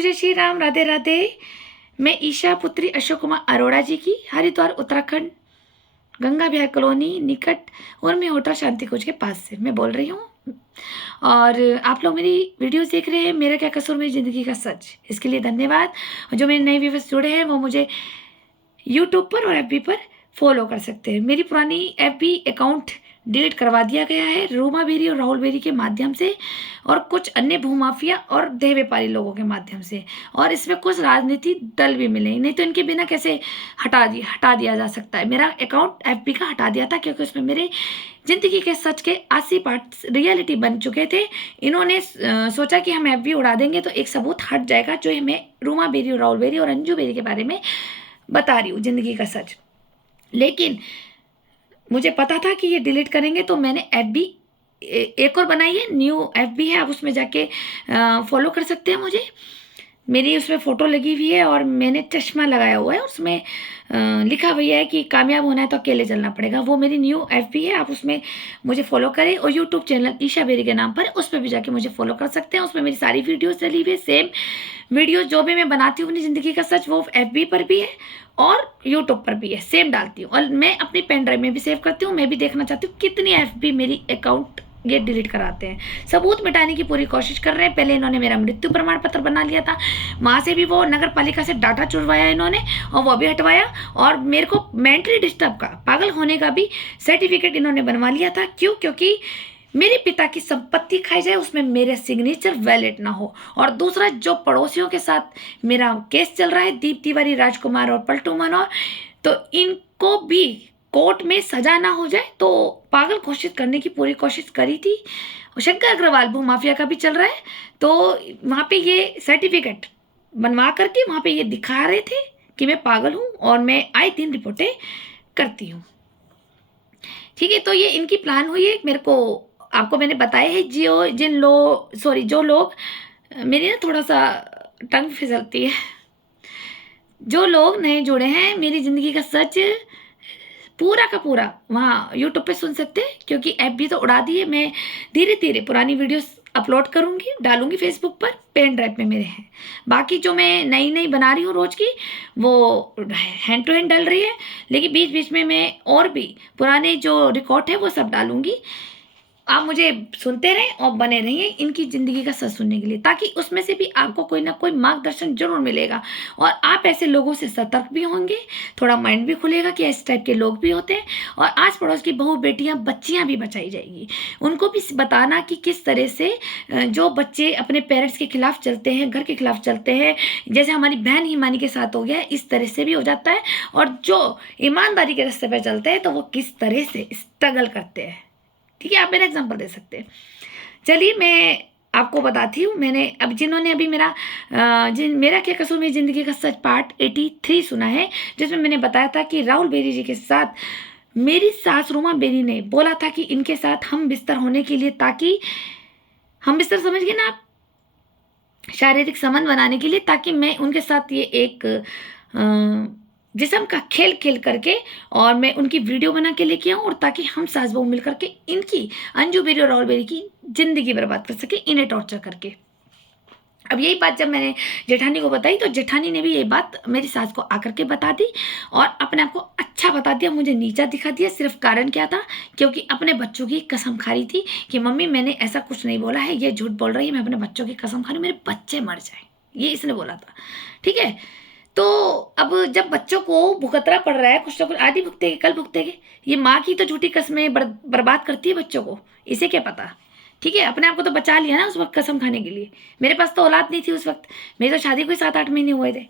सभी जय श्री राम, राधे राधे। मैं ईशा पुत्री अशोक कुमार अरोड़ा जी की हरिद्वार उत्तराखंड गंगा विहार कॉलोनी निकट उर्मी होटल शांति कुंज के पास से मैं बोल रही हूँ। और आप लोग मेरी वीडियोस देख रहे हैं, मेरा क्या कसूर मेरी ज़िंदगी का सच, इसके लिए धन्यवाद। जो मेरे नए व्यूवर्स जुड़े हैं वो मुझे यूट्यूब पर और एफबी पर फॉलो कर सकते हैं। मेरी पुरानी एफबी अकाउंट डिलीट करवा दिया गया है रूमा बेरी और राहुल बेरी के माध्यम से, और कुछ अन्य भूमाफिया और देह व्यापारी लोगों के माध्यम से, और इसमें कुछ राजनीति दल भी मिले, नहीं तो इनके बिना कैसे हटा दिया जा सकता है। मेरा अकाउंट एफबी का हटा दिया था क्योंकि उसमें मेरे ज़िंदगी के सच के 80 पार्ट्स रियलिटी बन चुके थे। इन्होंने सोचा कि हम एफबी उड़ा देंगे तो एक सबूत हट जाएगा, जो हमें रूमा बेरी और राहुल बेरी और अंजू बेरी के बारे में बता रही हूँ, ज़िंदगी का सच। लेकिन मुझे पता था कि ये डिलीट करेंगे, तो मैंने एफबी एक और बनाई है, न्यू एफबी है, आप उसमें जाके फॉलो कर सकते हैं मुझे। मेरी उसमें फ़ोटो लगी हुई है और मैंने चश्मा लगाया हुआ है, उसमें लिखा हुआ है कि कामयाब होना है तो अकेले चलना पड़ेगा। वो मेरी न्यू एफबी है, आप उसमें मुझे फॉलो करें। और यूट्यूब चैनल ईशा बेरी के नाम पर, उस पर भी जाके मुझे फॉलो कर सकते हैं। उसमें मेरी सारी वीडियोस डली हुई है, सेम वीडियो जो भी मैं बनाती हूँ अपनी ज़िंदगी का सच, वो एफबी पर भी है और यूट्यूब पर भी है, सेम डालती हूँ। और मैं अपनी पेन ड्राइव में भी सेव करती हूँ। मैं भी देखना चाहती हूँ कितनी एफबी मेरी अकाउंट ये डिलीट कराते हैं। सबूत मिटाने की पूरी कोशिश कर रहे हैं। पहले इन्होंने मेरा मृत्यु प्रमाण पत्र बना लिया था, वहाँ से भी वो नगर पालिका से डाटा चुरवाया इन्होंने और वो भी हटवाया, और मेरे को मेंटली डिस्टर्ब का, पागल होने का भी सर्टिफिकेट इन्होंने बनवा लिया था। क्यों? क्योंकि मेरे पिता की संपत्ति खाई जाए, उसमें मेरे सिग्नेचर वैलिड ना हो। और दूसरा, जो पड़ोसियों के साथ मेरा केस चल रहा है, दीप तिवारी, राजकुमार और पलटू मनोहर, तो इनको भी कोर्ट में सजा ना हो जाए, तो पागल घोषित करने की पूरी कोशिश करी थी। शंकर अग्रवाल भूमाफिया का भी चल रहा है, तो वहाँ पे ये सर्टिफिकेट बनवा करके वहाँ पे ये दिखा रहे थे कि मैं पागल हूँ और मैं आए दिन रिपोर्टें करती हूँ। ठीक है, तो ये इनकी प्लान हुई है। मेरे को आपको मैंने बताया है, जो लोग मेरी ना थोड़ा सा टंग फिसलती है, जो लोग नए जुड़े हैं, मेरी ज़िंदगी का सच पूरा का पूरा वहाँ यूट्यूब पे सुन सकते हैं, क्योंकि ऐप भी तो उड़ा दी है। मैं धीरे धीरे पुरानी वीडियोस अपलोड करूँगी, डालूंगी फेसबुक पर, पेन ड्राइव में मेरे हैं। बाकी जो मैं नई नई बना रही हूँ रोज़ की, वो हैंड टू हैंड डल रही है, लेकिन बीच बीच में मैं और भी पुराने जो रिकॉर्ड है वो सब डालूंगी। आप मुझे सुनते रहें और बने रहिए इनकी ज़िंदगी का सच सुनने के लिए, ताकि उसमें से भी आपको कोई ना कोई मार्गदर्शन जरूर मिलेगा और आप ऐसे लोगों से सतर्क भी होंगे। थोड़ा माइंड भी खुलेगा कि इस टाइप के लोग भी होते हैं, और आस पड़ोस की बहू बेटियां बच्चियां भी बचाई जाएगी। उनको भी बताना कि किस तरह से जो बच्चे अपने पेरेंट्स के खिलाफ चलते हैं, घर के खिलाफ चलते हैं, जैसे हमारी बहन हिमानी के साथ हो गया, इस तरह से भी हो जाता है। और जो ईमानदारी के रास्ते पर चलते हैं तो वो किस तरह से स्ट्रगल करते हैं। ठीक है, आप मेरा एग्जांपल दे सकते हैं। चलिए मैं आपको बताती हूँ। मैंने अब जिन्होंने अभी मेरा क्या कसूर मेरी ज़िंदगी का सच पार्ट 83 सुना है, जिसमें मैंने बताया था कि राहुल बेरी जी के साथ मेरी सास रूमा बेरी ने बोला था कि इनके साथ हम बिस्तर होने के लिए, ताकि हम बिस्तर समझ गए ना आप, शारीरिक संबंध बनाने के लिए, ताकि मैं उनके साथ ये एक जिस्म का खेल खेल करके और मैं उनकी वीडियो बना के लेके आऊँ, और ताकि हम सास बहू मिल करके इनकी अंजू बेरी और राहुल बेरी की ज़िंदगी बर्बाद कर सके, इन्हें टॉर्चर करके। अब यही बात जब मैंने जेठानी को बताई, तो जेठानी ने भी ये बात मेरी सास को आकर के बता दी और अपने आप को अच्छा बता दिया, मुझे नीचा दिखा दिया। सिर्फ कारण क्या था? क्योंकि अपने बच्चों की कसम खा रही थी कि मम्मी मैंने ऐसा कुछ नहीं बोला है, ये झूठ बोल रही है, मैं अपने बच्चों की कसम खा रही हूँ, मेरे बच्चे मर जाए, ये इसने बोला था। ठीक है, तो अब जब बच्चों को भुगतना पड़ रहा है, कुछ ना कुछ आदि भुगतेंगे, कल भुगतेंगे। ये माँ की तो झूठी कसमें बर्बाद करती है बच्चों को, इसे क्या पता। ठीक है, अपने आप को तो बचा लिया ना उस वक्त कसम खाने के लिए। मेरे पास तो औलाद नहीं थी उस वक्त, मेरी तो शादी को 7-8 महीने हुए थे।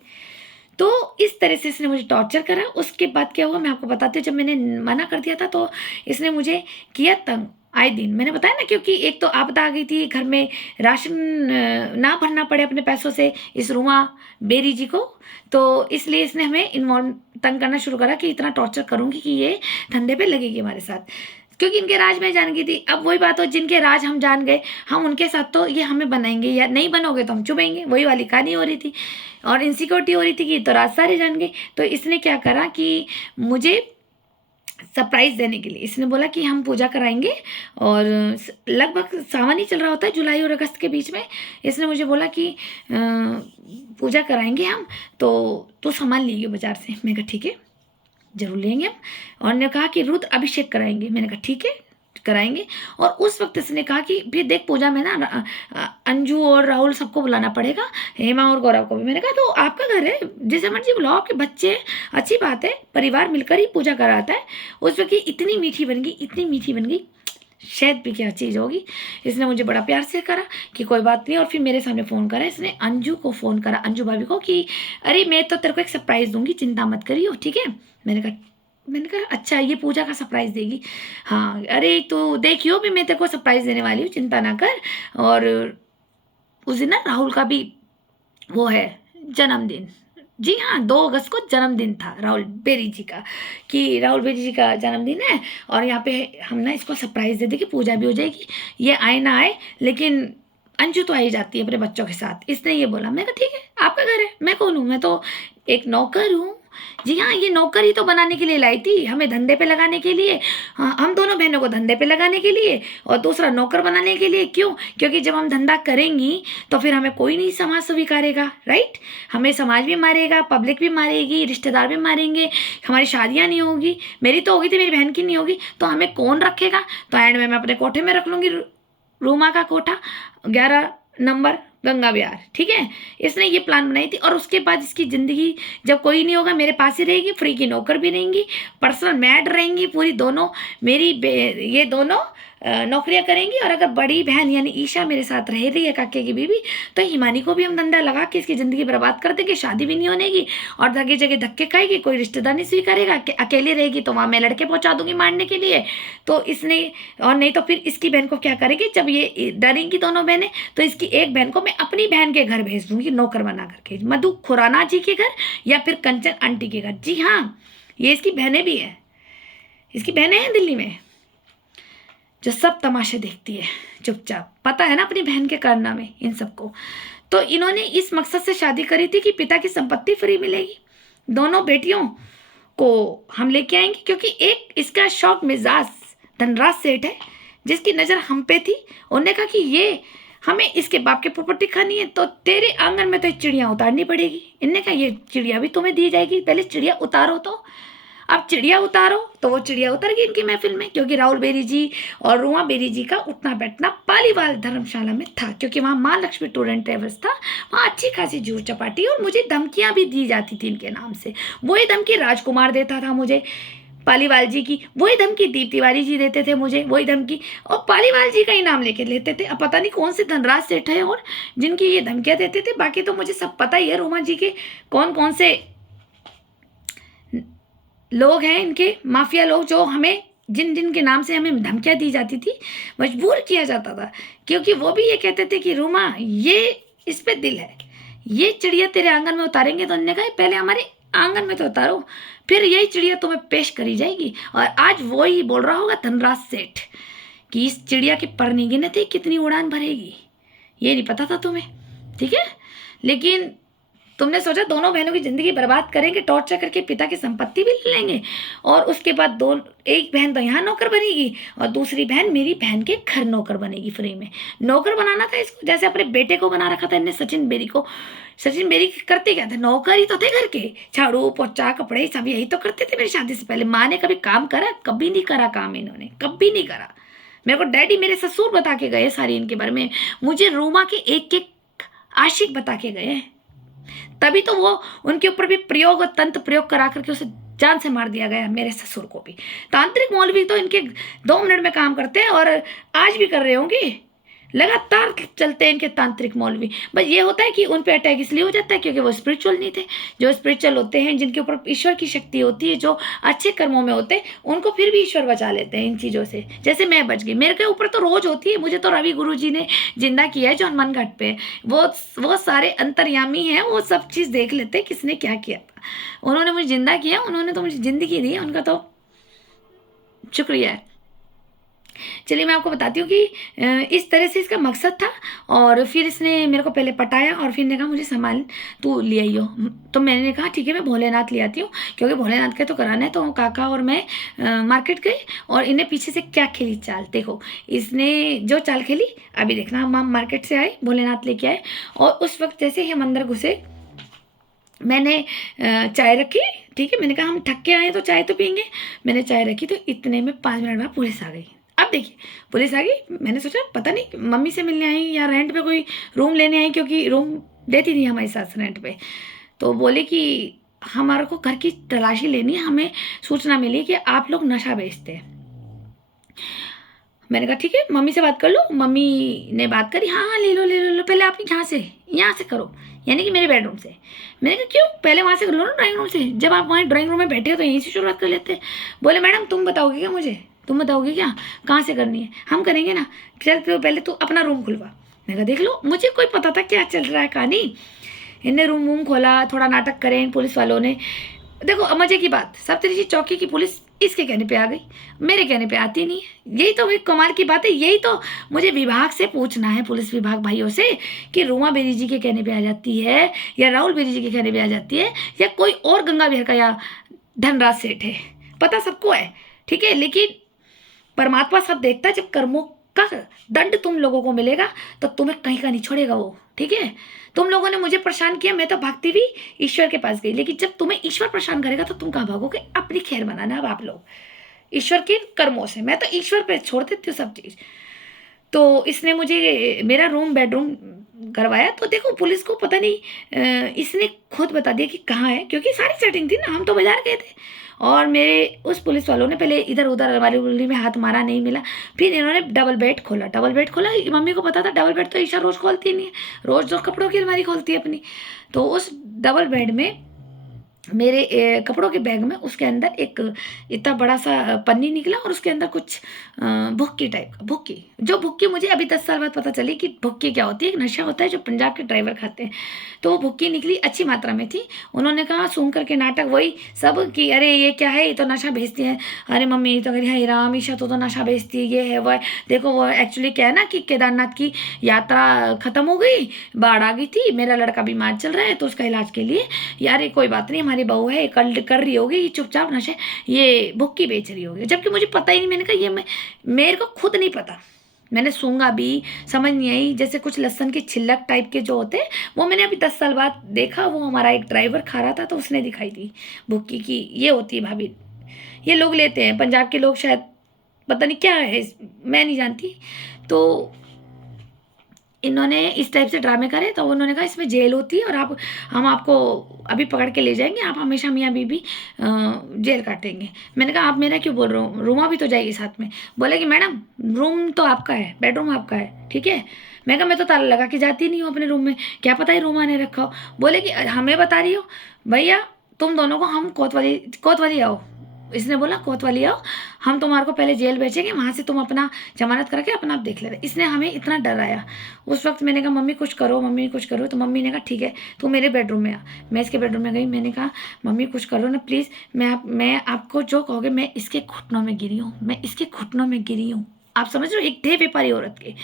तो इस तरह से इसने मुझे टॉर्चर करा। उसके बाद क्या हुआ मैं आपको बताती हूँ। जब मैंने मना कर दिया था तो इसने मुझे किया तंग आए दिन। मैंने बताया ना, क्योंकि एक तो आपदा आ गई थी घर में, राशन ना भरना पड़े अपने पैसों से इस रूमा बेरी जी को, तो इसलिए इसने हमें इन्वॉल्व तंग करना शुरू करा कि इतना टॉर्चर करूँगी कि ये धंधे पे लगेगी हमारे साथ, क्योंकि इनके राज में जान गई थी। अब वही बात हो, जिनके राज हम जान गए, हम उनके साथ तो ये हमें बनाएंगे, या नहीं बनोगे तो हम चुभेंगे, वही वाली कहानी हो रही थी। और इनसिक्योरिटी हो रही थी कि तो राज सारे जान गए। तो इसने क्या करा कि मुझे सरप्राइज़ देने के लिए। इसने बोला कि हम पूजा कराएंगे, और लगभग सावन ही चल रहा होता है, जुलाई और अगस्त के बीच में। इसने मुझे बोला कि पूजा कराएंगे हम, तो सामान ले आइयो बाजार से। मैंने कहा ठीक है, जरूर लेंगे हम। और ने कहा कि रुद्र अभिषेक कराएंगे। मैंने कहा ठीक है, कराएंगे। और उस वक्त इसने कहा कि फिर देख, पूजा में ना अंजू और राहुल सबको बुलाना पड़ेगा, हेमा और गौरव को भी। मैंने कहा तो आपका घर है, जैसे मर्जी बुलाओ, आपके बच्चे हैं, अच्छी बात है, परिवार मिलकर ही पूजा कराता है। उस वक्त इतनी मीठी बन गई, इतनी मीठी बन गई, शायद भी क्या चीज़ होगी। इसने मुझे बड़ा प्यार से करा कि कोई बात नहीं, और फिर मेरे सामने फ़ोन करा इसने, अंजू को फ़ोन करा, अंजू भाभी को, कि अरे मैं तो तेरे को एक सरप्राइज़ दूंगी, चिंता मत करियो, ठीक है। मैंने कहा अच्छा, ये पूजा का सरप्राइज़ देगी? हाँ, अरे तो देखियो भी, मैं तेरे को सरप्राइज़ देने वाली हूँ, चिंता ना कर। और उस दिन ना राहुल का भी वो है जन्मदिन। जी हाँ, 2 अगस्त को जन्मदिन था राहुल बेरी जी का, कि राहुल बेरी जी का जन्मदिन है, और यहाँ पे हम ना इसको सरप्राइज़ दे देंगे, पूजा भी हो जाएगी, ये आए ना आए, लेकिन अंजू तो आई जाती है अपने बच्चों के साथ। इसने ये बोला। मैं कहा ठीक है, आपका घर है, मैं कौन हूँ, मैं तो एक नौकर हूँ। जी हाँ, ये नौकर ही तो बनाने के लिए लाई थी, हमें धंधे पे लगाने के लिए। हाँ, हम दोनों बहनों को धंधे पे लगाने के लिए, और दूसरा नौकर बनाने के लिए। क्यों? क्योंकि जब हम धंधा करेंगी तो फिर हमें कोई नहीं समाज स्वीकारेगा, राइट। हमें समाज भी मारेगा, पब्लिक भी मारेगी, रिश्तेदार भी मारेंगे, हमारी शादियाँ नहीं होगी। मेरी तो होगी थी, मेरी बहन की नहीं होगी, तो हमें कौन रखेगा? तो एंड में मैं अपने कोठे में रख लूँगी, रूमा का कोठा, 11 नंबर गंगा विहार, ठीक है। इसने ये प्लान बनाई थी। और उसके बाद इसकी ज़िंदगी जब कोई नहीं होगा, मेरे पास ही रहेगी, फ्री की नौकर भी रहेंगी, पर्सनल मैड रहेंगी पूरी, दोनों मेरी ये दोनों नौकरियां करेंगी। और अगर बड़ी बहन यानी ईशा मेरे साथ रह रही है, काके की बीवी, तो हिमानी को भी हम धंधा लगा के इसकी ज़िंदगी बर्बाद कर देंगे, शादी भी नहीं होनेगी, और जगह जगह धक्के खाएगी, कोई रिश्तेदार नहीं स्वीकारेगा, अकेली रहेगी तो वहाँ मैं लड़के पहुँचा दूंगी मारने के लिए। तो इसने, और नहीं तो फिर इसकी बहन को क्या करेगी, जब ये डरेंगी दोनों बहनें, तो इसकी एक बहन को मैं अपनी बहन के घर भेज दूंगी, नौकर बना करके, मधु खुराना जी के घर या फिर कंचन आंटी के घर। जी हाँ, ये इसकी बहनें भी हैं, इसकी बहनें हैं दिल्ली में, जो सब तमाशे देखती है चुपचाप। पता है ना अपनी बहन के कारनामे इन सबको। तो इन्होंने इस मकसद से शादी करी थी कि पिता की संपत्ति फ्री मिलेगी, दोनों बेटियों को हम लेके आएंगे, क्योंकि एक इसका शौक मिजाज धनराज सेठ है, जिसकी नज़र हम पे थी। उन्होंने कहा कि ये हमें इसके बाप के प्रॉपर्टी खानी है, तो तेरे आंगन में तो चिड़िया उतारनी पड़ेगी। इनने कहा ये चिड़िया भी तुम्हें दी जाएगी, पहले चिड़िया उतारो। तो अब चिड़िया उतारो, तो वो चिड़िया उतर गई इनकी महफिल में, क्योंकि राहुल बेरी जी और रुआ बेरी जी का उठना बैठना पालीवाल धर्मशाला में था, क्योंकि वहाँ माँ लक्ष्मी टूर एंड ट्रेवल्स था, वहाँ अच्छी खासी जूर चपाटी, और मुझे धमकियाँ भी दी जाती थी इनके नाम से। वही धमकी राजकुमार देता था मुझे पालीवाल जी की, वही धमकी दीप तिवारी जी देते थे मुझे, वही धमकी, और पालीवाल जी का ही नाम लेके लेते थे। अब पता नहीं कौन से धनराज सेठ है और जिनकी ये धमकियाँ देते थे। बाकी तो मुझे सब पता ही है रोमा जी के कौन कौन से लोग हैं, इनके माफिया लोग, जो हमें जिन जिन के नाम से हमें धमकियाँ दी जाती थी, मजबूर किया जाता था, क्योंकि वो भी ये कहते थे कि रूमा ये इस पे दिल है, ये चिड़िया तेरे आंगन में उतारेंगे। तो उन्होंने कहा पहले हमारे आंगन में तो उतारो, फिर यही चिड़िया तुम्हें पेश करी जाएगी। और आज वो ही बोल रहा होगा धनराज सेठ कि इस चिड़िया के पर नहीं गिने थे कितनी उड़ान भरेगी, ये नहीं पता था तुम्हें, ठीक है। लेकिन तुमने सोचा दोनों बहनों की जिंदगी बर्बाद करेंगे, टॉर्चर करके पिता की संपत्ति भी ले लेंगे, और उसके बाद एक बहन तो यहाँ नौकर बनेगी, और दूसरी बहन मेरी बहन के घर नौकर बनेगी, फ्री में नौकर बनाना था इसको, जैसे अपने बेटे को बना रखा था इनने सचिन बेरी को। सचिन बेरी करते क्या थे, नौकर ही तो थे घर के, झाड़ू पोछा कपड़े सब यही तो करते थे। मेरी शादी से पहले माँ ने कभी काम करा? कभी नहीं करा काम, इन्होंने कभी नहीं करा। मेरे को डैडी मेरे ससुर बता के गए सारी इनके बारे में, मुझे रूमा के एक एक आशिक बता के गए, तभी तो वो उनके ऊपर भी प्रयोग और तंत्र प्रयोग करा करके उसे जान से मार दिया गया। मेरे ससुर को भी तांत्रिक मौलवी तो इनके 2 मिनट में काम करते हैं, और आज भी कर रहे होंगे, लगातार चलते हैं इनके तांत्रिक मौलवी। बस ये होता है कि उन पे अटैक इसलिए हो जाता है क्योंकि वो स्पिरिचुअल नहीं थे। जो स्पिरिचुअल होते हैं, जिनके ऊपर ईश्वर की शक्ति होती है, जो अच्छे कर्मों में होते हैं, उनको फिर भी ईश्वर बचा लेते हैं इन चीज़ों से। जैसे मैं बच गई, मेरे के ऊपर तो रोज होती है, मुझे तो रवि गुरु जी ने जिंदा किया है जो हनुमान घाट पे, वो सारे अंतर्यामी हैं, वो सब चीज़ देख लेते हैं किसने क्या किया था। उन्होंने मुझे जिंदा किया, उन्होंने तो मुझे जिंदगी दी है, उनका तो शुक्रिया है। चलिए मैं आपको बताती हूँ कि इस तरह से इसका मकसद था। और फिर इसने मेरे को पहले पटाया और फिर ने कहा मुझे सामान तू ले आई हो। तो मैंने कहा ठीक है मैं भोलेनाथ ले आती हूँ, क्योंकि भोलेनाथ का तो कराना है। तो काका और मैं मार्केट गए और इन्हें पीछे से क्या खेली चाल देखो। इसने जो चाल खेली अभी देखना, हम मार्केट से आए, भोलेनाथ लेके आए, और उस वक्त जैसे ही हम अंदर घुसे मैंने चाय रखी। ठीक है, मैंने कहा हम थक के आए तो चाय तो पियेंगे। मैंने चाय रखी तो इतने में 5 मिनट बाद पुलिस आ गई। अब देखिए पुलिस आ गई, मैंने सोचा पता नहीं मम्मी से मिलने आई या रेंट पे कोई रूम लेने आई, क्योंकि रूम देती थी हमारी सास रेंट पे। तो बोले कि हमारे को घर की तलाशी लेनी है, हमें सूचना मिली कि आप लोग नशा बेचते हैं। मैंने कहा ठीक है मम्मी से बात कर लो। मम्मी ने बात करी, हाँ हाँ ले लो ले लो ले लो, पहले आप यहाँ से करो, यानी कि मेरे बेडरूम से। मैंने कहा क्यों, पहले वहाँ से कर लो ना ड्राइंग रूम से, जब आप वहाँ ड्राइंग रूम में बैठे हो तो यहीं से शुरुआत कर लेते हैं। बोले मैडम तुम बताओगे क्या मुझे, तुम बताओगे क्या कहाँ से करनी है, हम करेंगे ना, चल तो पहले तू अपना रूम खुलवा। मैंने कहा देख लो, मुझे कोई पता था क्या चल रहा है कहानी। इनने रूम वूम खोला, थोड़ा नाटक करें पुलिस वालों ने। देखो अब मजे की बात, सब तरीके चौकी की पुलिस इसके कहने पे आ गई, मेरे कहने पे आती नहीं है। यही तो एक कमाल की बात है, यही तो मुझे विभाग से पूछना है, पुलिस विभाग भाइयों से, कि रूमा बेरी जी के कहने पे आ जाती है या राहुल बेरी जी के कहने पे आ जाती है या कोई और गंगा विहर का या धनराज सेठ है। पता सबको है, ठीक है, लेकिन परमात्मा सब देखता है। जब कर्मों का दंड तुम लोगों को मिलेगा तो तुम्हें कहीं का नहीं छोड़ेगा वो, ठीक है। तुम लोगों ने मुझे परेशान किया, मैं तो भागती हुई ईश्वर के पास गई, लेकिन जब तुम्हें ईश्वर परेशान करेगा तो तुम कहाँ भागोगे। अपनी खैर बनाना अब आप लोग ईश्वर के कर्मों से, मैं तो ईश्वर पे छोड़ देती हूँ सब चीज। तो इसने मुझे मेरा रूम बेडरूम करवाया। तो देखो पुलिस को पता नहीं इसने खुद बता दिया कि कहाँ है, क्योंकि सारी सेटिंग थी ना, हम तो बाजार गए थे। और मेरे उस पुलिस वालों ने पहले इधर उधर अलमारी उल्मारी में हाथ मारा, नहीं मिला। फिर इन्होंने डबल बेड खोला, डबल बेड खोला। मम्मी को पता था डबल बेड तो ईशा रोज खोलती नहीं है, रोज तो कपड़ों की अलमारी खोलती है अपनी। तो उस डबल बेड में मेरे कपड़ों के बैग में उसके अंदर एक इतना बड़ा सा पन्नी निकला और उसके अंदर कुछ भुक्की टाइप का, भुक्की, जो भुक्की मुझे अभी 10 साल बाद पता चली कि भुक्की क्या होती है। एक नशा होता है जो पंजाब के ड्राइवर खाते हैं। तो वो भुक्की निकली, अच्छी मात्रा में थी। उन्होंने कहा सुन करके नाटक वही सब कि अरे ये क्या है, ये तो नशा बेचती है। अरे मम्मी ये तो कह रही है राम ईशा तो नशा बेचती है, ये है वह है। देखो वो एक्चुअली क्या है ना कि केदारनाथ की यात्रा खत्म हो गई, बाढ़ आ गई थी, मेरा लड़का बीमार चल रहा है तो उसका इलाज के लिए, यार ये कोई बात नहीं, हमारी बहू है कर रही होगी, ये चुपचाप नशे ये भुक्की बेच रही होगी। जबकि मुझे पता ही नहीं, मैंने कहा ये मेरे को खुद नहीं पता, मैंने सूंघा भी, समझ नहीं आई। जैसे कुछ लहसन के छिलक टाइप के जो होते हैं वो मैंने अभी 10 साल बाद देखा, वो हमारा एक ड्राइवर खा रहा था तो उसने दिखाई थी भुक्की की, ये होती है भाभी, ये लोग लेते हैं पंजाब के लोग, शायद पता नहीं क्या है मैं नहीं जानती। तो इन्होंने इस टाइप से ड्रामे करे तो उन्होंने कहा इसमें जेल होती है और हम आपको अभी पकड़ के ले जाएंगे, आप हमेशा मियाँ बीबी जेल काटेंगे। मैंने कहा आप मेरा क्यों बोल रहे हो, रूमा भी तो जाएगी साथ में। बोले कि मैडम रूम तो आपका है, बेडरूम आपका है, ठीक है। मैं कहा मैं तो ताला लगा के जाती नहीं हूँ अपने रूम में, क्या पता है रूमा ने रखा हो। बोले कि हमें बता रही हो भैया, तुम दोनों को हम कोतवाली आओ, इसने बोला कोतवाली आओ, हम तुम्हारे को पहले जेल भेजेंगे, वहाँ से तुम अपना जमानत करके अपना आप देख लेना। इसने हमें इतना डराया। उस वक्त मैंने कहा मम्मी कुछ करो, मम्मी कुछ करो। तो मम्मी ने कहा ठीक है तू मेरे बेडरूम में आ। मैं इसके बेडरूम में गई, मैंने कहा मम्मी कुछ करो ना प्लीज़, मैं आपको जो कहोगे, मैं इसके घुटनों में गिरी हूँ, मैं इसके घुटनों में गिरी हूँ। आप समझ रहे हो, एक देह व्यापारी औरत के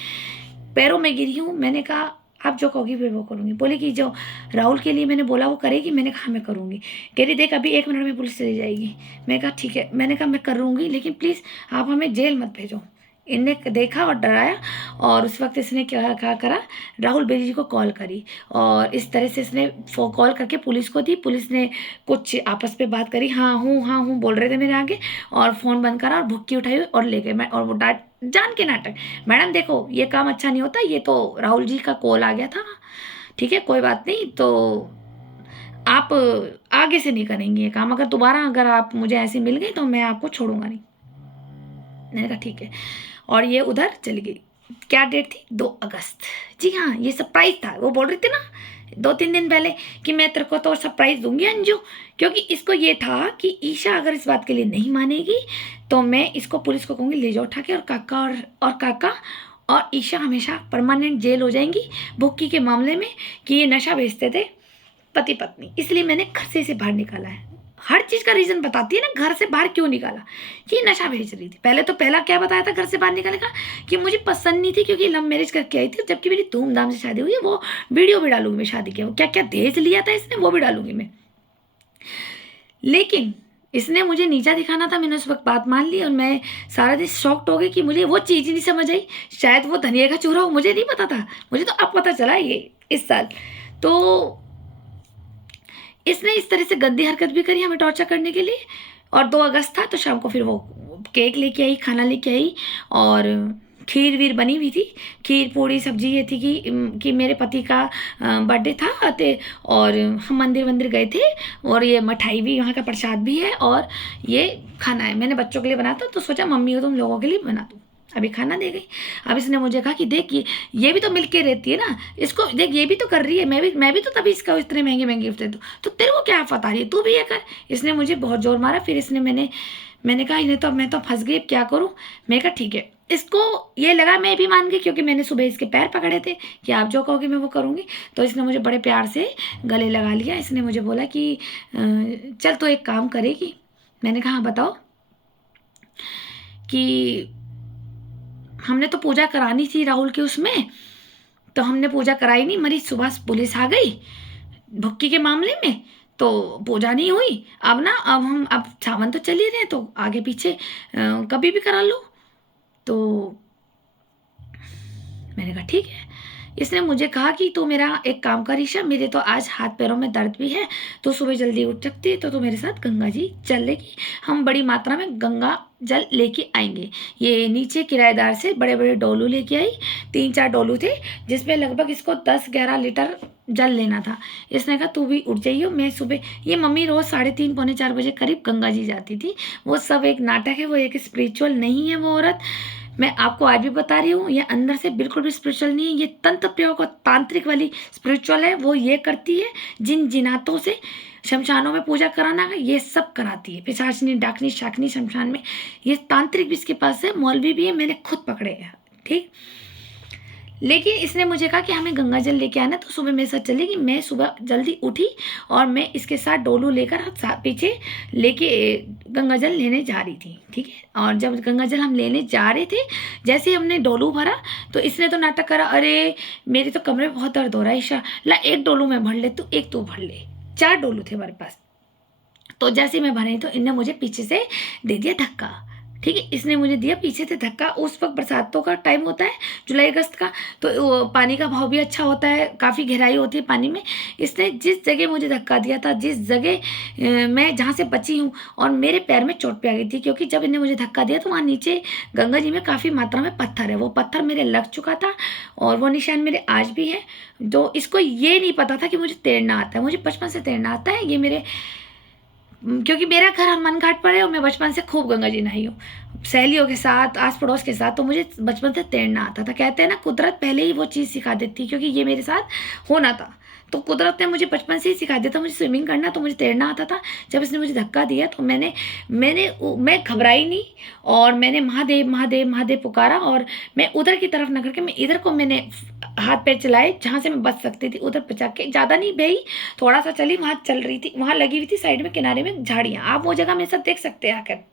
पैरों में गिरी हूँ। मैंने कहा आप जो कहोगी फिर वो करूँगी। बोले कि जो राहुल के लिए मैंने बोला वो करेगी। मैंने कहा मैं करूँगी। कह रही देख अभी 1 मिनट में पुलिस चली जाएगी। मैं कहा ठीक है, मैंने कहा मैं करूँगी लेकिन प्लीज़ आप हमें जेल मत भेजो। इनने देखा और डराया और उस वक्त इसने क्या करा, राहुल बेरी जी को कॉल करी और इस तरह से इसने कॉल करके पुलिस को दी। पुलिस ने कुछ आपस में बात करी, हाँ हूँ बोल रहे थे मेरे आगे, और फ़ोन बंद करा और भुक्की उठाई और ले गए। मैं और वो डांट जान के नाटक, मैडम देखो ये काम अच्छा नहीं होता, ये तो राहुल जी का कॉल आ गया था, ठीक है कोई बात नहीं, तो आप आगे से नहीं करेंगे ये काम, अगर आप मुझे ऐसी मिल गई तो मैं आपको छोड़ूंगा नहीं। मैंने कहा ठीक है, और ये उधर चली गई। क्या डेट थी, 2 अगस्त। जी हाँ, ये सरप्राइज था। वो बोल रही थी ना 2-3 दिन पहले कि मैं तेरे को तो सरप्राइज दूंगी अंजू, क्योंकि इसको ये था कि ईशा अगर इस बात के लिए नहीं मानेगी तो मैं इसको पुलिस को कहूँगी ले जाओ उठा के, और काका और ईशा हमेशा परमानेंट जेल हो जाएंगी भुक्की के मामले में कि ये नशा बेचते थे पति पत्नी। इसलिए मैंने घर से इसे बाहर निकाला है। हर चीज़ का रीज़न बताती है ना, घर से बाहर क्यों निकाला, कि नशा बेच रही थी। पहला क्या बताया था घर से बाहर निकालने का, कि मुझे पसंद नहीं थी क्योंकि लव मैरिज करके आई थी, जबकि मेरी धूमधाम से शादी हुई है। वो वीडियो भी डालूंगी मैं शादी की, वो क्या क्या दहेज लिया था इसने वो भी डालूंगी मैं। लेकिन इसने मुझे नीचा दिखाना था, मैंने उस वक्त बात मान ली और मैं सारा दिन शॉक्ड हो गई कि मुझे वो चीज़ ही नहीं समझ आई। शायद वो धनिया का चूरा हो, मुझे नहीं पता था, मुझे तो अब पता चला ये इस साल। तो इसने इस तरह से गंदी हरकत भी करी हमें टॉर्चर करने के लिए। और 2 अगस्त था तो शाम को फिर वो केक लेके आई, खाना लेके आई, और खीर वीर बनी हुई थी। खीर पूड़ी सब्जी ये थी कि मेरे पति का बर्थडे था और हम मंदिर वंदिर गए थे, और ये मिठाई भी वहाँ का प्रसाद भी है, और ये खाना है। मैंने बच्चों के लिए बनाया था तो सोचा मम्मी हो तुम लोगों के लिए बना दूँ। अभी खाना दे गई। अब इसने मुझे कहा कि देख ये भी तो मिलके रहती है ना, इसको देख ये भी तो कर रही है, मैं भी तो तभी इसका इतने महंगे महंगे गिफ्ट देती हूँ, तो तेरे को क्या आफत आ रही है, तू भी ये कर। इसने मुझे बहुत जोर मारा। फिर इसने मैंने कहा इन्हें तो मैं तो फंस गई, अब क्या करूँ। मैं कहा ठीक है। इसको ये लगा मैं भी मान गई, क्योंकि मैंने सुबह इसके पैर पकड़े थे कि आप जो कहोगे मैं वो करूँगी। तो इसने मुझे बड़े प्यार से गले लगा लिया। इसने मुझे बोला कि चल तो एक काम करेगी। मैंने कहा हाँ बताओ। कि हमने तो पूजा करानी थी राहुल की उसमें, तो हमने पूजा कराई नहीं, मरी सुबह पुलिस आ गई भुक्की के मामले में, तो पूजा नहीं हुई। अब सावन तो चल ही रहे, तो आगे पीछे कभी भी करा लो। तो मैंने कहा ठीक है। इसने मुझे कहा कि तू मेरा एक काम कर ईशा, मेरे तो आज हाथ पैरों में दर्द भी है, तो सुबह जल्दी उठ सकती है तो तू मेरे साथ गंगा जी चल लेगी, हम बड़ी मात्रा में गंगा जल लेके आएंगे। ये नीचे किराएदार से बड़े बड़े डोलू लेके आई, 3-4 डोलू थे, जिसमें लगभग इसको 10-11 लीटर जल लेना था। इसने कहा तू भी उठ जाइयो, मैं सुबह, ये मम्मी रोज 3:30 पौने 4 बजे करीब गंगा जी जाती थी। वो सब एक नाटक है, वो एक स्पिरिचुअल नहीं है वो औरत। मैं आपको आज भी बता रही हूँ, ये अंदर से बिल्कुल भी स्पिरिचुअल नहीं है, ये तंत्र प्रयोग और तांत्रिक वाली स्पिरिचुअल है। वो ये करती है जिन जिनातों से शमशानों में पूजा कराना है, ये सब कराती है। पिशाचनी डाकनी शाकनी शमशान में, ये तांत्रिक भी इसके पास है, मौलवी भी है, मैंने खुद पकड़े हैं। ठीक। लेकिन इसने मुझे कहा कि हमें गंगा जल लेके आना, तो सुबह मेरे साथ चलेगी। मैं सुबह जल्दी उठी और मैं इसके साथ डोलू लेकर पीछे लेके गंगा जल लेने जा रही थी। ठीक है। और जब गंगा जल हम लेने जा रहे थे, जैसे ही हमने डोलू भरा तो इसने तो नाटक करा, अरे मेरे तो कमरे में बहुत दर्द हो रहा है ईशा, ला एक डोलू मैं भर ले, तू एक तू भर ले। 4 डोलू थे हमारे पास। तो जैसे मैं भरी तो इनने मुझे पीछे से दे दिया धक्का। ठीक है। इसने मुझे दिया पीछे से धक्का। उस वक्त बरसातों का टाइम होता है, जुलाई अगस्त का, तो पानी का भाव भी अच्छा होता है, काफ़ी गहराई होती है पानी में। इसने जिस जगह मुझे धक्का दिया था, जिस जगह मैं जहाँ से बची हूँ, और मेरे पैर में चोट पे आ गई थी, क्योंकि जब इन्हें मुझे धक्का दिया तो वहाँ नीचे गंगा जी में काफ़ी मात्रा में पत्थर है। वो पत्थर मेरे लग चुका था और वो निशान मेरे आज भी है। तो इसको ये नहीं पता था कि मुझे तैरना आता है। मुझे बचपन से तैरना आता है। ये मेरे, क्योंकि मेरा घर हनुमान घाट पर है और मैं बचपन से खूब गंगा जी नहाई हूँ, सहेलियों के साथ, आस पड़ोस के साथ। तो मुझे बचपन से तैरना आता था। कहते हैं ना कुदरत पहले ही वो चीज़ सिखा देती, क्योंकि ये मेरे साथ होना था। तो कुदरत ने मुझे बचपन से ही सिखा दिया था मुझे स्विमिंग करना, तो मुझे तैरना आता था। जब इसने मुझे धक्का दिया तो मैं घबराई नहीं, और मैंने महादेव महादेव महादेव पुकारा, और मैं उधर की तरफ न करके मैं इधर को मैंने हाथ पैर चलाए जहाँ से मैं बच सकती थी, उधर बचा के। ज़्यादा नहीं बही, थोड़ा सा चली, वहाँ चल रही थी, वहाँ लगी हुई थी साइड में किनारे में झाड़ियाँ। आप वो जगह मेरे साथ देख सकते हैं आकर।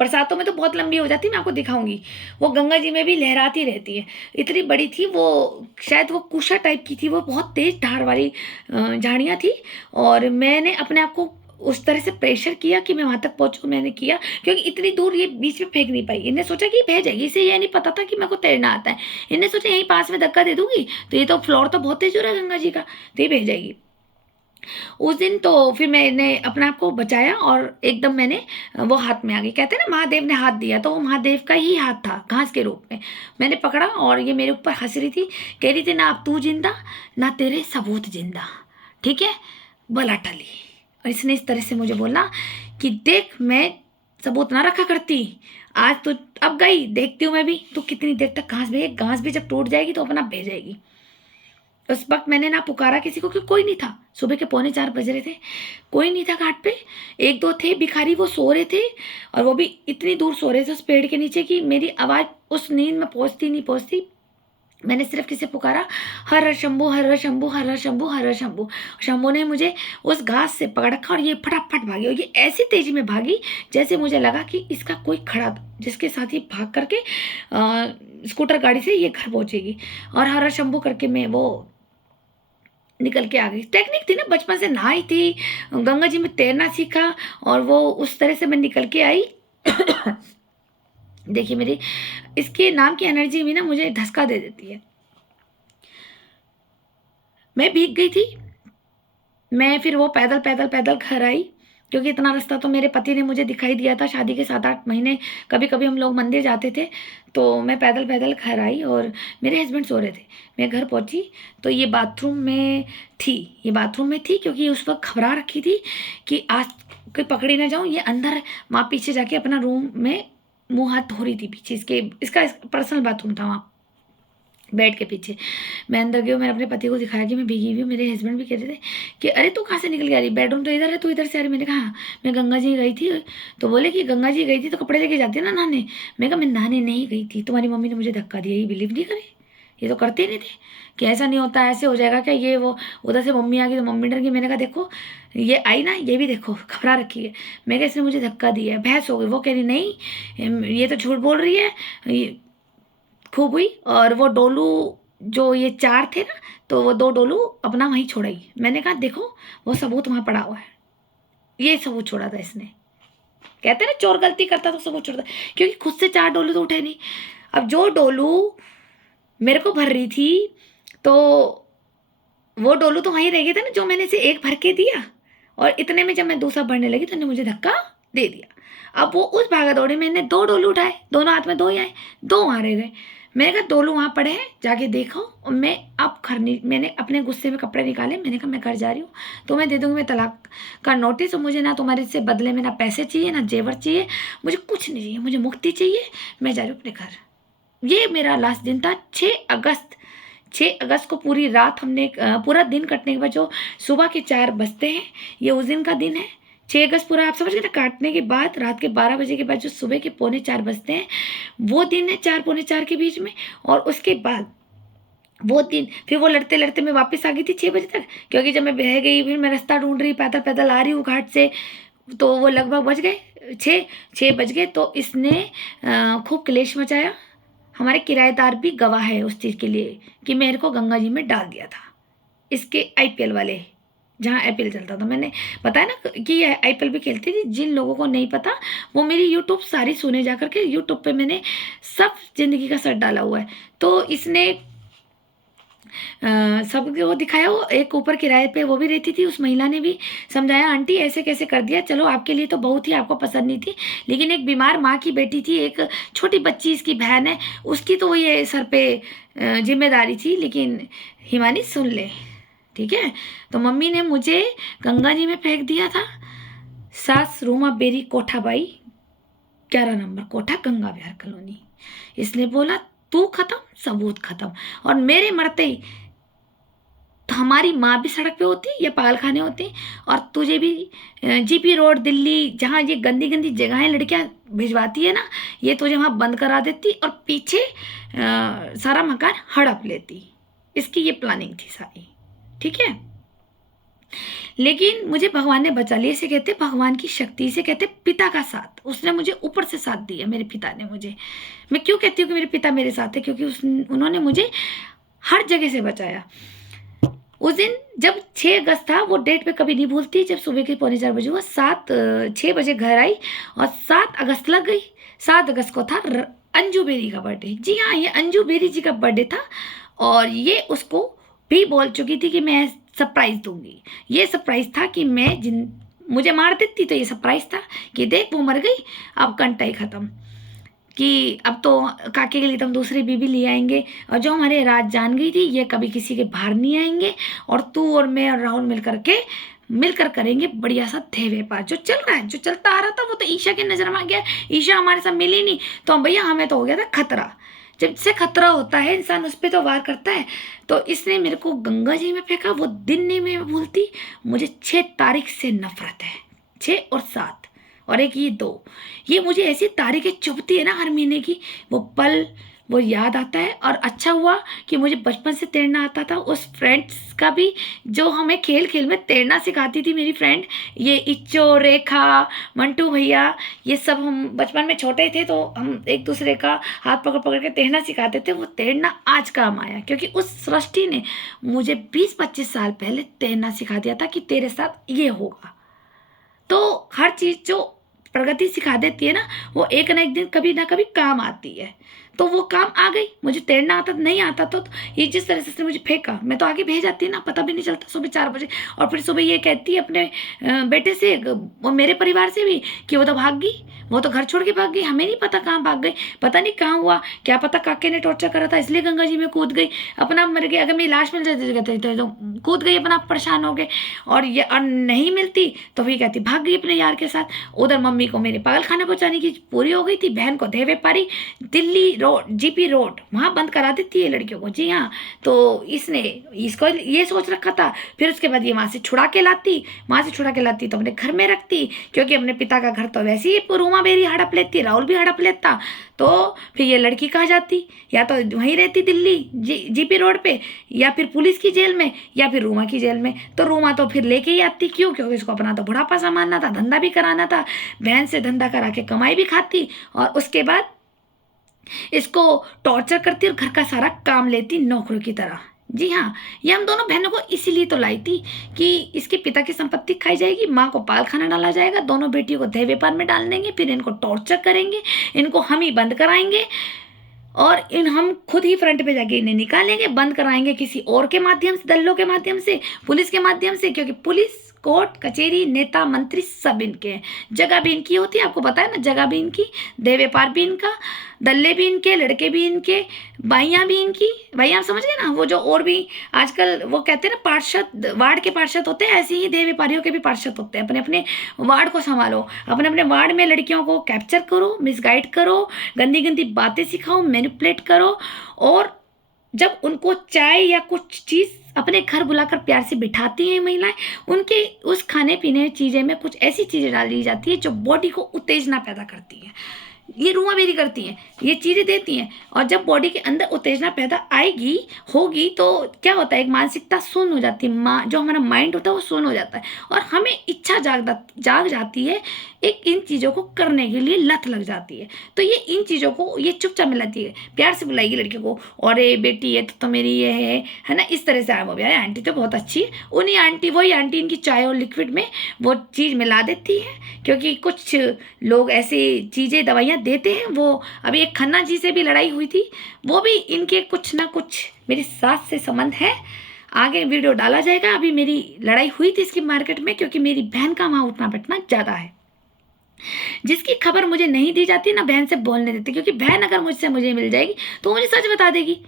बरसातों में तो बहुत लंबी हो जाती है, मैं आपको दिखाऊंगी। वो गंगा जी में भी लहराती रहती है। इतनी बड़ी थी वो, शायद वो कुशा टाइप की थी, वो बहुत तेज धार वाली झाड़ियाँ थी। और मैंने अपने आप को उस तरह से प्रेशर किया कि मैं वहां तक पहुंचूं। मैंने किया, क्योंकि इतनी दूर ये बीच में फेंक नहीं पाई। इन्हें सोचा कि बह जाएगी, इसे ये नहीं पता था कि मेरे को तैरना आता है। इन्हें सोचा यहीं पास में धक्का दे दूंगी तो ये तो फ्लोर तो बहुत तेज हो रहा है गंगा जी का, तो ये बह जाएगी। उस दिन तो फिर मैंने अपने आप को बचाया और एकदम मैंने वो हाथ में आ गई। कहते हैं ना महादेव ने हाथ दिया, तो वो महादेव का ही हाथ था घास के रूप में। मैंने पकड़ा और ये मेरे ऊपर हंस रही थी, कह रही थी ना अब तू जिंदा ना तेरे सबूत जिंदा। ठीक है, बला टली। और इसने इस तरह से मुझे बोला कि देख मैं सबूत ना रखा करती, आज तो अब गई, देखती हूँ मैं भी तू कितनी देर तक घास भेज, घास भी जब टूट जाएगी तो अपना भेजेगी। उस वक्त मैंने ना पुकारा किसी को, क्योंकि कोई नहीं था। सुबह के 3:45 बज रहे थे, कोई नहीं था घाट पे। 1-2 थे भिखारी, वो सो रहे थे, और वो भी इतनी दूर सो रहे थे उस पेड़ के नीचे कि मेरी आवाज़ उस नींद में पहुंचती नहीं पहुंचती। मैंने सिर्फ किसे पुकारा, हर हर शंभू, हर हर शंभू, हर हर शंभू, हर हर शंभू। शंभू ने मुझे उस घास से पकड़ रखा और ये फटाफट भागी, और ये ऐसी तेजी में भागी जैसे मुझे लगा कि इसका कोई खड़ा था जिसके साथ ये भाग करके स्कूटर गाड़ी से ये घर पहुंचेगी। और हर हर शंभू करके मैं वो निकल के आ गई। टेक्निक थी ना, बचपन से नहाई थी, गंगा जी में तैरना सीखा, और वो उस तरह से मैं निकल के आई। देखिए मेरी इसके नाम की एनर्जी भी ना मुझे धक्का दे देती है। मैं भीग गई थी। मैं फिर वो पैदल पैदल पैदल घर आई, क्योंकि इतना रास्ता तो मेरे पति ने मुझे दिखाई दिया था। शादी के 7-8 महीने कभी कभी हम लोग मंदिर जाते थे, तो मैं पैदल पैदल घर आई और मेरे हस्बैंड सो रहे थे। मैं घर पहुंची तो ये बाथरूम में थी, ये बाथरूम में थी क्योंकि उस वक्त घबरा रखी थी कि आज कोई पकड़ी ना जाऊं। ये अंदर वहाँ पीछे जाके अपना रूम में मुँह हाथ धो रही थी पीछे, इसका पर्सनल बाथरूम था वहाँ बेड के पीछे। मैं अंदर गई, मैंने अपने पति को दिखाया कि मैं भीगी हुई हूँ। मेरे हस्बैंड भी कह रहे थे कि अरे तू कहाँ से निकल के आ रही, बेडरूम तो इधर है, तू इधर से आ रही। मैंने कहा हाँ, मैं गंगा जी गई थी। तो बोले कि गंगा जी गई थी तो कपड़े लेके जाती है ना नहाने। मैं कहा मैं नहाने नहीं गई थी, तुम्हारी मम्मी ने मुझे धक्का दिया। ये बिलीव नहीं करे, ये तो करते नहीं थे कि ऐसा नहीं होता, ऐसे हो जाएगा क्या, ये वो। उधर से मम्मी आ गई तो मम्मी डर गई। मैंने कहा देखो ये आई ना, ये भी देखो घबरा रखी है। मैं कहा इसने मुझे धक्का दिया है। बहस हो गई। वो कह रही नहीं ये तो झूठ बोल रही है। खूब हुई। और वो डोलू जो ये 4 थे ना, तो वो 2 डोलू अपना वहीं छोड़ाई। मैंने कहा देखो वो सबूत वहाँ पड़ा हुआ है, ये सबूत छोड़ा था इसने। कहते हैं ना चोर गलती करता तो सबूत छोड़ता, क्योंकि खुद से 4 डोलू तो उठे नहीं। अब जो डोलू मेरे को भर रही थी, तो वो डोलू तो वहीं रह गए थे ना जो मैंने से एक भर के दिया। और इतने में जब मैं दूसरा भरने लगी तो इन्हें मुझे धक्का दे दिया। अब वो उस भागा दौड़ी में इन्हें 2 डोलू उठाए, दोनों हाथ में 2 ही आए, 2 वहाँ रह गए। मैंने कहा डोलू वहाँ पड़े हैं, जाके देखो। और मैं अब घर नहीं, मैंने अपने गुस्से में कपड़े निकाले। मैंने कहा मैं घर जा रही हूँ, तो मैं दे दूँगी मैं तलाक का नोटिस। और मुझे ना तुम्हारे से बदले में ना पैसे चाहिए, ना जेवर चाहिए, मुझे कुछ नहीं चाहिए, मुझे मुक्ति चाहिए। मैं जा रही हूँ अपने घर। ये मेरा लास्ट दिन था, 6 अगस्त। 6 अगस्त को पूरी रात हमने पूरा दिन कटने के बाद जो सुबह के 4 बजते हैं, ये उस दिन का दिन है। 6 अगस्त पूरा आप समझ गए ना, काटने के बाद रात के 12 बजे के बाद जो सुबह के 3:45 बजते हैं, वो दिन है 4 पौने 4 के बीच में। और उसके बाद वो दिन फिर वो लड़ते लड़ते मैं वापस आ गई थी 6 बजे तक, क्योंकि जब मैं बह गई फिर मैं रास्ता ढूंढ रही, पैदल पैदल आ रही हूँ घाट से, तो वो लगभग बज गए 6 बज गए। तो इसने खूब क्लेश मचाया। हमारे किराएदार भी गवाह है उस चीज़ के लिए कि मेरे को गंगा जी में डाल दिया था। इसके आईपीएल वाले, जहाँ आईपीएल चलता था, मैंने बताया ना कि ये आईपीएल भी खेलती थी। जिन लोगों को नहीं पता वो मेरी यूट्यूब सारी सुने जा करके, यूट्यूब पे मैंने सब जिंदगी का सर डाला हुआ है। तो इसने सबको वो दिखाया। वो एक ऊपर किराए पे वो भी रहती थी, उस महिला ने भी समझाया आंटी ऐसे कैसे कर दिया। चलो आपके लिए तो बहुत ही आपको पसंद नहीं थी, लेकिन एक बीमार माँ की बेटी थी, एक छोटी बच्ची इसकी बहन है, उसकी तो ये सर पे जिम्मेदारी थी। लेकिन हिमानी सुन ले, ठीक है। तो मम्मी ने मुझे गंगा जी में फेंक दिया था। 7 रूमा बेरी कोठा बाई, 11 नंबर कोठा, गंगा विहार कॉलोनी। इसने बोला तू खत्म, सबूत खत्म। और मेरे मरते ही तो हमारी माँ भी सड़क पे होती या पागल खाने होते, और तुझे भी जीपी रोड दिल्ली, जहाँ ये गंदी गंदी जगहें लड़कियाँ भिजवाती है ना, ये तुझे वहाँ बंद करा देती और पीछे सारा मकान हड़प लेती। इसकी ये प्लानिंग थी सारी, ठीक है। लेकिन मुझे भगवान ने बचा लिया। इसे कहते भगवान की शक्ति, इसे कहते पिता का साथ। उसने मुझे ऊपर से साथ दिया, मेरे पिता ने मुझे। मैं क्यों कहती हूँ कि मेरे पिता मेरे साथ है, क्योंकि उन्होंने मुझे हर जगह से बचाया। उस दिन जब 6 अगस्त था, वो डेट पे कभी नहीं भूलती, जब सुबह के 3:45 बजे हुआ, 6 बजे घर आई और 7 अगस्त लग गई। 7 अगस्त को था अंजू बेरी का बर्थडे। जी हाँ, ये अंजू बेरी जी का बर्थडे था, और ये उसको भी बोल चुकी थी कि मैं सरप्राइज दूंगी। ये सरप्राइज था कि मैं मुझे मार देती तो ये सरप्राइज था कि देख वो मर गई, अब कंटाई खत्म, कि अब तो काके के लिए तो हम दूसरी बीबी ले आएंगे। और जो हमारे राज जान गई थी, ये कभी किसी के बाहर नहीं आएंगे, और तू और मैं और राहुल मिलकर करेंगे बढ़िया सा ध्येय व्यापार। जो चल रहा है, जो चलता आ रहा था, वो तो ईशा की नजर में आ गया। ईशा हमारे साथ मिली नहीं, तो भैया हमें तो हो गया था खतरा। जब से खतरा होता है इंसान उस पर तो वार करता है। तो इसने मेरे को गंगा जी में फेंका। वो दिन नहीं मैं भूलती, मुझे 6 तारीख से नफरत है। 6 और 7 और एक ये 2, ये मुझे ऐसी तारीखें चुभती है ना हर महीने की, वो पल वो याद आता है। और अच्छा हुआ कि मुझे बचपन से तैरना आता था। उस फ्रेंड्स का भी, जो हमें खेल खेल में तैरना सिखाती थी मेरी फ्रेंड, ये इच्चो, रेखा, मंटू भैया, ये सब हम बचपन में छोटे थे तो हम एक दूसरे का हाथ पकड़ पकड़ के तैरना सिखाते थे। वो तैरना आज काम आया क्योंकि उस सृष्टि ने मुझे 20-25 साल पहले तैरना सिखा दिया था कि तेरे साथ ये होगा। तो हर चीज़ जो प्रगति सिखा देती है ना, वो एक ना एक दिन कभी ना कभी काम आती है। तो वो काम आ गई। मुझे तैरना आता नहीं आता तो ये जिस तरह से इसने मुझे फेंका, मैं तो आगे भेज जाती ना, पता भी नहीं चलता सुबह 4 बजे। और फिर सुबह ये कहती है अपने बेटे से, वो मेरे परिवार से भी, कि वो तो भाग गई, वो तो घर छोड़ के भाग गई, हमें नहीं पता कहाँ भाग गई, पता नहीं कहाँ हुआ, क्या पता काके ने टॉर्चर करा था इसलिए गंगा जी में कूद गई, अपना मर गई। अगर मेरी लाश मिल जाती तो कहते तो कूद गई, अपना परेशान हो गए। और नहीं मिलती तो फिर कहती भाग गई अपने यार के साथ। उधर मम्मी को मेरे पागल खाने पहुंचाने की पूरी हो गई थी, बहन को देवे पारी दिल्ली रोड, जीपी रोड, वहाँ बंद करा देती है लड़कियों को। जी हाँ, तो इसने इसको ये सोच रखा था। फिर उसके बाद ये वहाँ से छुड़ा के लाती, वहाँ से छुड़ा के लाती तो अपने घर में रखती, क्योंकि अपने पिता का घर तो वैसे ही रूमा बेरी हड़प लेती, राहुल भी हड़प लेता। तो फिर ये लड़की कहाँ जाती, या तो वहीं रहती दिल्ली जीपी रोड पे, या फिर पुलिस की जेल में, या फिर रूमा की जेल में। तो रूमा तो फिर लेके ही आती, क्यों? क्योंकि इसको अपना तो बुढ़ापा संभालना था, धंधा भी कराना था, बहन से धंधा करा के कमाई भी खाती, और उसके बाद इसको टॉर्चर करती और घर का सारा काम लेती नौकरों की तरह। जी हाँ, ये हम दोनों बहनों को इसीलिए तो लाई थी कि इसके पिता की संपत्ति खाई जाएगी, माँ को पाल खाना डाला जाएगा, दोनों बेटियों को देह व्यापार में डाल देंगे, फिर इनको टॉर्चर करेंगे, इनको हम ही बंद कराएंगे, और हम खुद ही फ्रंट पे जाके इन्हें निकालेंगे, बंद कराएंगे किसी और के माध्यम से, दल्लों के माध्यम से, पुलिस के माध्यम से, क्योंकि पुलिस, कोर्ट कचहरी, नेता मंत्री सब इनके हैं। जगह भी इनकी होती है, आपको पता है ना, जगह भी इनकी, देह व्यापार भी इनका, दल्ले भी इनके, लड़के भी इनके, बाइयाँ भी इनकी। बाइयाँ आप समझ गए ना, वो जो और भी आजकल वो कहते हैं ना पार्षद, वार्ड के पार्षद होते हैं, ऐसे ही देह व्यापारियों के भी पार्षद होते हैं। अपने अपने वार्ड को संभालो, अपने अपने वार्ड में लड़कियों को कैप्चर करो, मिसगाइड करो, गंदी गंदी बातें सिखाओ, मैनिपुलेट करो, और जब उनको चाय या कुछ चीज़ अपने घर बुलाकर प्यार से बिठाती हैं महिलाएं, उनके उस खाने पीने चीज़ें में कुछ ऐसी चीज़ें डाली जाती है जो बॉडी को उत्तेजना पैदा करती है। ये रुआ बेरी करती हैं, ये चीज़ें देती हैं, और जब बॉडी के अंदर उत्तेजना पैदा आएगी होगी तो क्या होता है, एक मानसिकता शून्य हो जाती है, जो हमारा माइंड होता है वो शून्य हो जाता है, और हमें इच्छा जाग जाती है, एक इन चीज़ों को करने के लिए लत लग जाती है। तो ये इन चीज़ों को ये चुपचाप मिलाती है, प्यार से बुलाएगी लड़की को, और बेटी ये तो मेरी ये है ना, इस तरह से आए वो भी, अरे आंटी तो बहुत अच्छी है, उन्हीं आंटी, वही आंटी इनकी चाय और लिक्विड में वो चीज़ मिला देती है, क्योंकि कुछ लोग ऐसी चीज़ें दवाइयाँ देते हैं। वो अभी एक खन्ना जी से भी लड़ाई हुई थी, वो भी इनके कुछ ना कुछ मेरी सास से संबंध है, आगे वीडियो डाला जाएगा। अभी मेरी लड़ाई हुई थी इसकी मार्केट में, क्योंकि मेरी बहन का वहाँ उठना बैठना ज़्यादा है, जिसकी खबर मुझे नहीं दी जाती ना, बहन से बोलने देती, क्योंकि बहन अगर मुझे मिल जाएगी तो मुझे सच बता देगी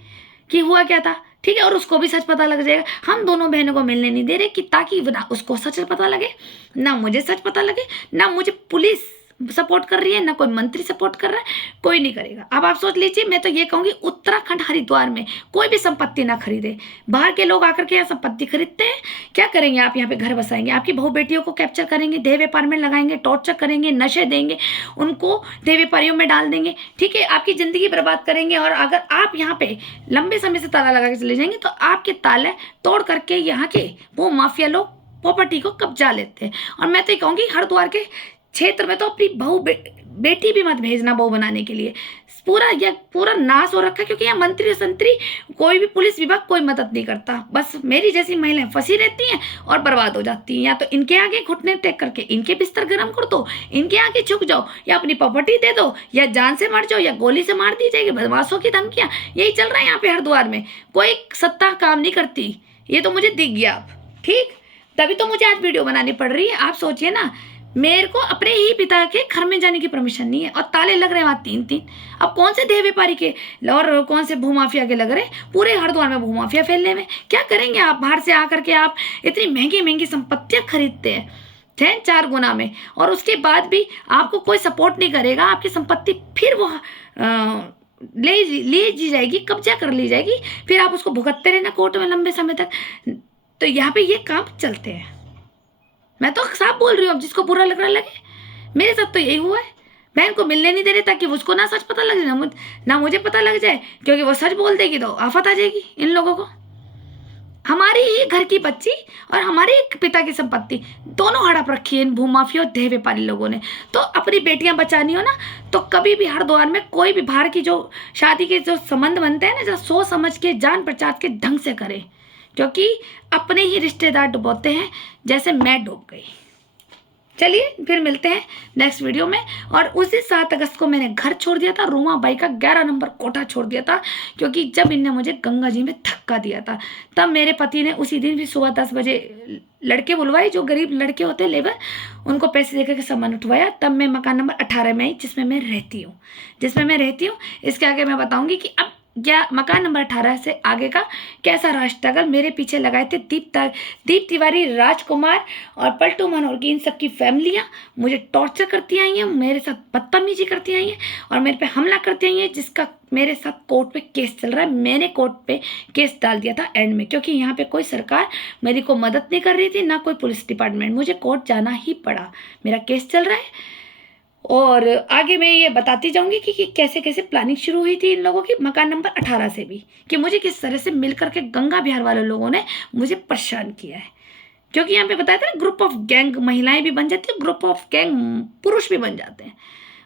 कि हुआ क्या था, ठीक है, और उसको भी सच पता लग जाएगा। हम दोनों बहनों को मिलने नहीं दे रहे कि ताकि ना उसको सच पता लगे, ना मुझे सच पता लगे, ना मुझे पुलिस सपोर्ट कर रही है, ना कोई मंत्री सपोर्ट कर रहा है, कोई नहीं करेगा। अब आप सोच लीजिए, मैं तो ये कहूँगी उत्तराखंड हरिद्वार में कोई भी संपत्ति ना खरीदे। बाहर के लोग आकर के यहाँ संपत्ति खरीदते हैं, क्या करेंगे? आप यहाँ पे घर बसाएंगे, आपकी बहू बेटियों को कैप्चर करेंगे, देह व्यापार में लगाएंगे, टॉर्चर करेंगे, नशे देंगे, उनको देह व्यापारियों में डाल देंगे, ठीक है, आपकी ज़िंदगी बर्बाद करेंगे। और अगर आप यहाँ पे लंबे समय से ताला लगा के चले जाएंगे तो आपके ताले तोड़ करके यहाँ के वो माफिया लोग प्रॉपर्टी को कब्जा लेते हैं। और मैं तो ये कहूँगी हरिद्वार के क्षेत्र में तो अपनी बहू बेटी भी मत भेजना बहू बनाने के लिए, पूरा नाश हो रखा है, क्योंकि यहाँ मंत्री संतरी कोई भी पुलिस विभाग कोई मदद नहीं करता। बस मेरी जैसी महिलाएं फंसी रहती हैं और बर्बाद हो जाती हैं। या तो इनके आगे घुटने टेक करके इनके बिस्तर गर्म कर दो, इनके आगे झुक जाओ, या अपनी प्रॉपर्टी दे दो, या जान से मर जाओ, या गोली से मार दी जाएगी, बदमाशों की धमकियाँ, यही चल रहा है यहाँ पे हरिद्वार में। कोई सत्ता काम नहीं करती, ये तो मुझे दिख गया अब, ठीक, तभी तो मुझे आज वीडियो बनानी पड़ रही है। आप सोचिए ना, मेरे को अपने ही पिता के घर में जाने की परमिशन नहीं है, और ताले लग रहे हैं वहाँ 3-3। अब कौन से देह व्यापारी के और कौन से भूमाफिया के लग रहे, पूरे हरिद्वार में भूमाफिया फैलने में। क्या करेंगे आप? बाहर से आकर के आप इतनी महंगी महंगी संपत्तियाँ खरीदते हैं 4 गुना में, और उसके बाद भी आपको कोई सपोर्ट नहीं करेगा। आपकी संपत्ति फिर वो ले जी जाएगी, कब्जा कर ली जाएगी, फिर आप उसको भुगतते रहना कोर्ट में लंबे समय तक। तो यहाँ पे ये काम चलते हैं। मैं तो साफ बोल रही हूँ, अब जिसको बुरा लग रहा लगे, मेरे साथ तो यही हुआ है। बहन को मिलने नहीं दे रहे ताकि उसको ना सच पता लग जाए, ना मुझे पता लग जाए, क्योंकि वो सच बोल देगी तो आफत आ जाएगी इन लोगों को। हमारी ही घर की बच्ची और हमारे पिता की संपत्ति दोनों हड़प रखी है इन भूमाफिया और देह व्यापारी लोगों ने। तो अपनी बेटियां बचानी हो ना, तो कभी भी हरिद्वार में कोई भी बाहर की जो शादी के जो संबंध बनते हैं ना, जरा सोच समझ के जान पहचान के ढंग से करें, क्योंकि अपने ही रिश्तेदार डुबोते हैं जैसे मैं डूब गई। चलिए फिर मिलते हैं नेक्स्ट वीडियो में। और उसी 7 अगस्त को मैंने घर छोड़ दिया था, रूमा बाई का 11 नंबर कोठा छोड़ दिया था, क्योंकि जब इनने मुझे गंगा जी में धक्का दिया था, तब मेरे पति ने उसी दिन भी सुबह 10 बजे लड़के बुलवाए, जो गरीब लड़के होते हैं लेबर, उनको पैसे देकर के सामान उठवाया। तब मैं मकान नंबर 18 में आई, जिसमें मैं रहती हूँ। इसके आगे मैं बताऊंगी कि अब क्या मकान नंबर 18 से आगे का कैसा रहा स्ट्रगल। मेरे पीछे लगाए थे दीप तिवारी, राजकुमार और पलटू मनोहर की इन सबकी फैमिलियां मुझे टॉर्चर करती आई हैं, मेरे साथ बदतमीजी करती आई हैं और मेरे पे हमला करती आई हैं, जिसका मेरे साथ कोर्ट पे केस चल रहा है। मैंने कोर्ट पे केस डाल दिया था एंड में, क्योंकि यहाँ पे कोई सरकार मेरी को मदद नहीं कर रही थी, ना कोई पुलिस डिपार्टमेंट। मुझे कोर्ट जाना ही पड़ा, मेरा केस चल रहा है। और आगे मैं ये बताती जाऊंगी कि कैसे कैसे प्लानिंग शुरू हुई थी इन लोगों की मकान नंबर 18 से भी, कि मुझे किस तरह से मिलकर के गंगा बिहार वाले लोगों ने मुझे परेशान किया है। क्योंकि यहाँ पे बताया था ना, ग्रुप ऑफ गैंग महिलाएं भी बन जाती है, ग्रुप ऑफ गैंग पुरुष भी बन जाते हैं,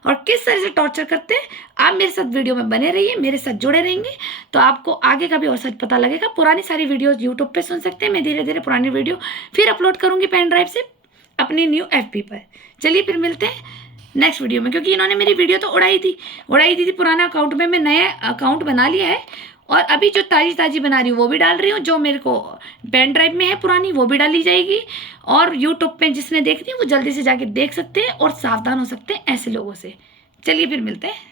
और किस तरह से टॉर्चर करते हैं। आप मेरे साथ वीडियो में बने रहिए, मेरे साथ जुड़े रहेंगे तो आपको आगे का भी और सच पता लगेगा। पुरानी सारी वीडियोज यूट्यूब पे सुन सकते हैं, मैं धीरे धीरे पुरानी वीडियो फिर अपलोड करूंगी पेन ड्राइव से अपनी न्यू FB पर। चलिए फिर मिलते हैं नेक्स्ट वीडियो में, क्योंकि इन्होंने मेरी वीडियो तो उड़ाई दी थी पुराना अकाउंट में। मैं नया अकाउंट बना लिया है और अभी जो ताज़ी बना रही हूँ वो भी डाल रही हूँ, जो मेरे को पेन ड्राइव में है पुरानी वो भी डाली जाएगी। और यूट्यूब पे जिसने देखनी है वो जल्दी से जाके देख सकते हैं और सावधान हो सकते हैं ऐसे लोगों से। चलिए फिर मिलते हैं।